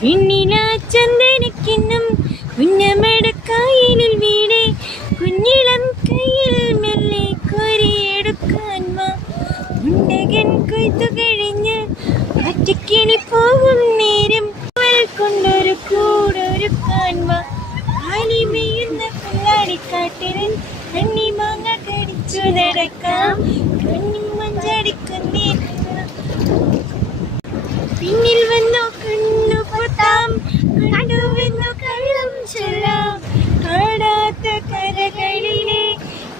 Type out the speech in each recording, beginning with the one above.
വിണ്ണിലാ ചന്ദനക്കിണ്ണം ഉന്നമടക്കായലിൽ വീണേ കുഞ്ഞിളം കയ്യിൽ മെല്ലെ കോരിയെടുക്കാൻ വാ. ഉണ്ടകൻ കൊയ്ത്തു കഴിഞ്ഞ് ഒറ്റക്കിളി പോകും നേരം കൊണ്ടൊരു കൂടൊരുക്കാൻ വാ. ആലിമയുന്ന പിള്ളാടിക്കാട്ടിരൻ കണ്ണി മാങ്ങ കടിച്ചു നടക്കാം. കണ്ണി മഞ്ചടിക്കുന്നേ പിന്നിൽ വന്നോ കണ്ണു പൊത്താം, കണ്ടുവെന്നു കള്ളം ചൊല്ലാം. കാണാത്ത കരകളിലെ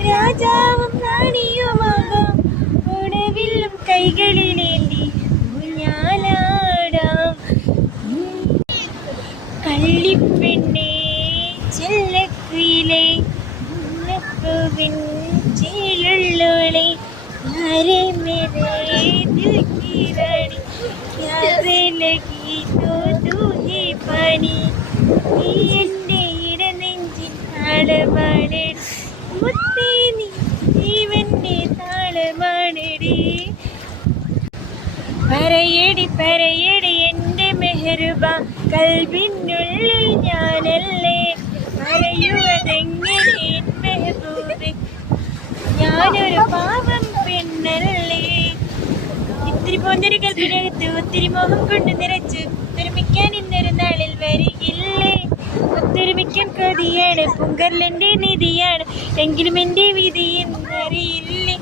രാജാവും റാണിയുമാകാം. ഓണവില്ലും കൈകളിലേന്തി ഊഞ്ഞാലാടാം. കള്ളിപ്പെണ്ണേ ചെല്ലക്കുയിലേ പൂവിൻ ചേലുള്ളോളെ യാരെ മേരെ ദിൽ की रानी यादे लगी तो तू ही पानी. നീ എൻ്റെ ഇടനെഞ്ചിൻ താളമാണെടി മുത്തേ, നീ ജീവൻ്റെ താളമാണെടി. പറയടി പറയടി എൻ്റെ മെഹറുബ, കൽബിനുള്ളിൽ ഞാനല്ലേ പറയുവതെങ്ങനെ മെഹബൂബേ, ഞാനൊരു പാവം പെണ്ണല്ലേ. ഇത്തിരി പോന്നൊരു കൽപ്പിനകത്ത് ഒത്തിരി മോഹം കൊണ്ട് നിറച്ച് ഒത്തൊരുമിക്കാൻ ഇന്നൊരു നാളിൽ വരികില്ലേ. ഒത്തൊരുമിക്കാൻ കൊതിയാണ്, പൊങ്കർലെൻ്റെ നിധിയാണ്, എങ്കിലും എൻ്റെ വിധി എന്നറിയില്ലേ.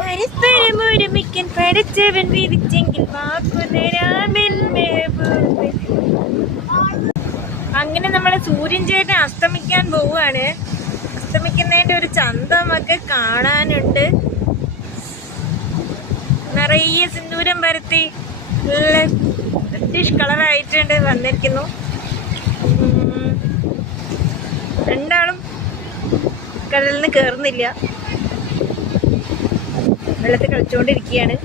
പരസ്പരം ഒരുമിക്കാൻ പഠിച്ചവൻ വിധിച്ചെങ്കിൽ വാക്കുതരാമൻ മെഹബൂബേ. അങ്ങനെ നമ്മളെ സൂര്യൻ ചേട്ടൻ അസ്തമിക്കാൻ പോവുകയാണ്. അസ്തമിക്കുന്നതിൻ്റെ ഒരു ചന്തമൊക്കെ കാണാനുണ്ട്. നിറയെ സിന്ദൂരം പരത്തി നല്ല ബ്രിട്ടീഷ് കളറായിട്ടുണ്ട് വന്നിരിക്കുന്നു. രണ്ടാളും കടലിന് കയറുന്നില്ല, വെള്ളത്തിൽ കളിച്ചുകൊണ്ടിരിക്കുകയാണ്.